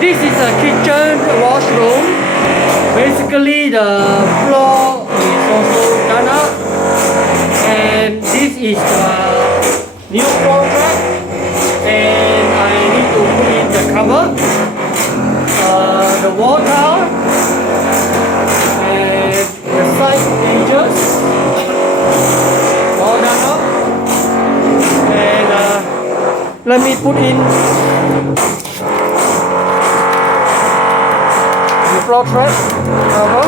This is a kitchen washroom. Basically, the floor is also done up, and this is the new floor track. And I need to put in the cover, the wall tile, and the side edges all done up. And let me put in floor track cover.